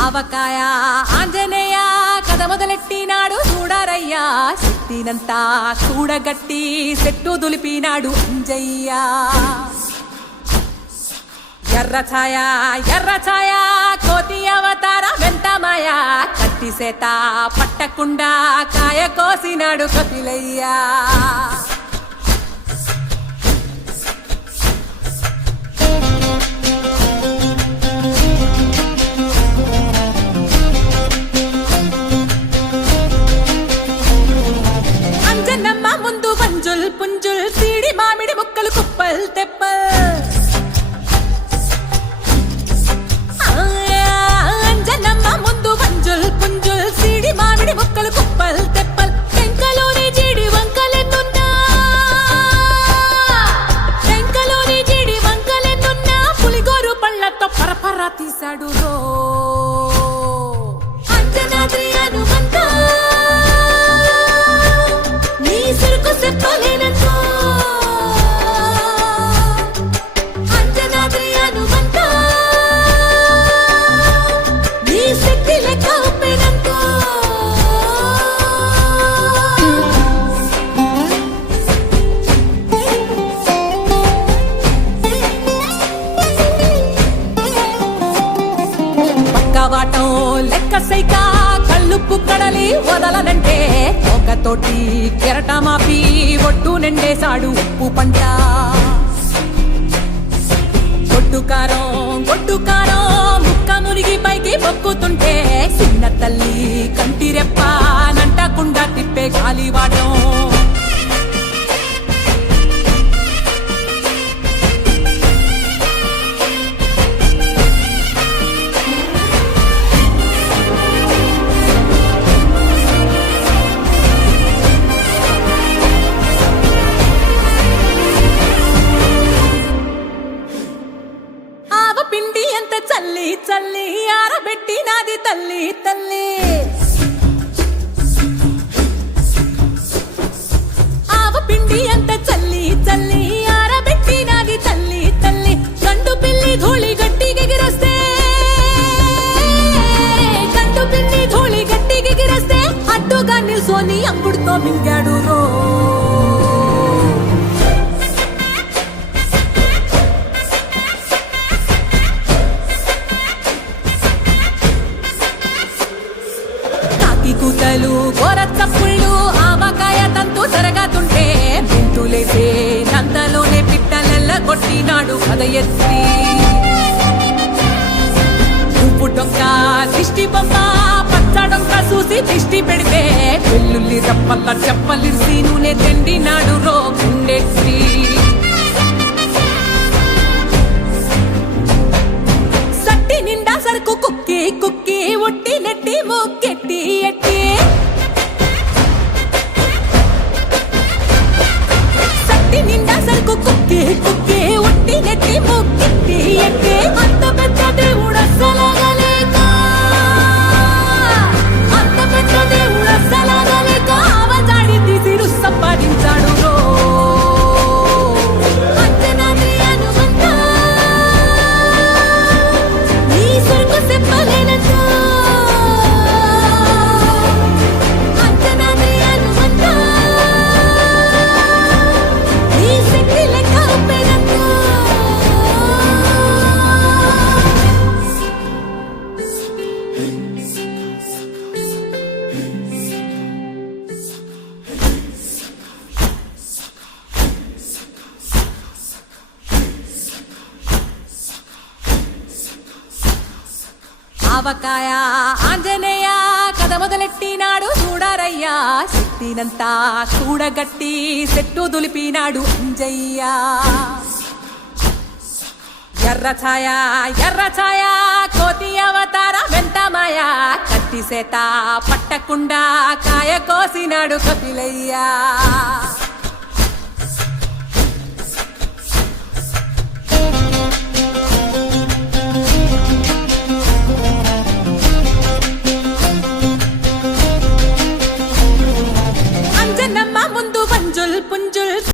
ఆవకాయ ఆంజనేయ కథ మొదలెట్టినాడు చూడారయ్యా శక్తినంతా చూడగట్టి చెట్టు దులిపినాడు అంజయ్య ఎర్ర ఛాయ కోతి అవతార వెంటమాయ కత్తి సేత పట్టకుండా కాయ కోసినాడు కపిలయ్యా అంజనమ్మ ముందు వంజుల్ పుంజుల్ సీడి మామిడి ముక్కలు కుప్పల్ తెప్పల్ అంజనమ్మ ముందు వంజుల్ పుంజుల్ సీడి మామిడి ముక్కలు కుప్పల్ తెప్పల్ టెంకలోని జీడి వంకలెన్నున్నా పులిగోరు పళ్ళతో పరపర తీశాడు రో అంజనాద్రి హనుమంతా చెప్పలేనంతో అంజనాద్రి హనుమంతా నీ శక్తి లెక్క ఒప్పెనంతో పక్కవాటం లెక్క సైక కళ్ళుప్పు కడలి వదలనంటే ఒకతోటి కెరటమాపి ఒట్టు నిండేశాడు ఉప్పు పంట గొడ్డుకారం ముక్క మురిగి పైకి మొక్కుతుంటే చిన్న తల్లి కంటిరెప్ప నంటకుండా తిప్పే గాలివాటం పిండి ఎంత చల్లి ఆరబెట్టి నాది తల్లి ఆవ పిండి ఎంత చల్లి ఆరబెట్టి నాది తల్లి గండు పిల్లి ధూళి గట్టిగిరస్తే అడ్డుగా నిల్సోని అంగుడుతో మింగాడు రో కూతలు గోరచ్చప్పుళ్ళు ఆవకాయ తంతు జరగతుంటే మెంతులేసే నందలోనే పిట్టలెల్ల కొట్టినాడు కథ ఎత్తి ఉప్పు డొక్క దిష్టి బొమ్మ పచ్చడొక్క చూసి దిష్టి పెడితే వెల్లుల్లి రప్పల్ల చెప్పలిసి నూనె తెండినాడు రో గుండెత్తి సట్టి నిండా సరుకు కుక్కి ఒట్టి నెట్టి ముక్కెట్టి ఎట్టి సట్టి నిండా సరుకు కుక్కి ఒట్టి నెట్టి ముక్కెట్టి ఎట్టి అంత పెద్ద దేవుడు అస్సలాగలేక ఆవజాడి తీసి సంపాదించాడు రో అంజనాద్రి హనుమంతా నీ సరుకు చెప్పలేనంతో అంజనాద్రి హనుమంతా నీ శక్తి లెక్క ఒప్పెనంతో ఆవకాయ ఆంజనేయ కథ మొదలెట్టినాడు చూడారయ్యా శక్తినంతా చూడగట్టి చెట్టు దులిపినాడు అంజయ్య ఎర్ర ఛాయ కోతి అవతార వెంటమాయ కత్తి సేత పట్టకుండా కాయ కోసినాడు కపిలయ్యా అంజనమ్మ ముందు వంజుల్ పుంజుల్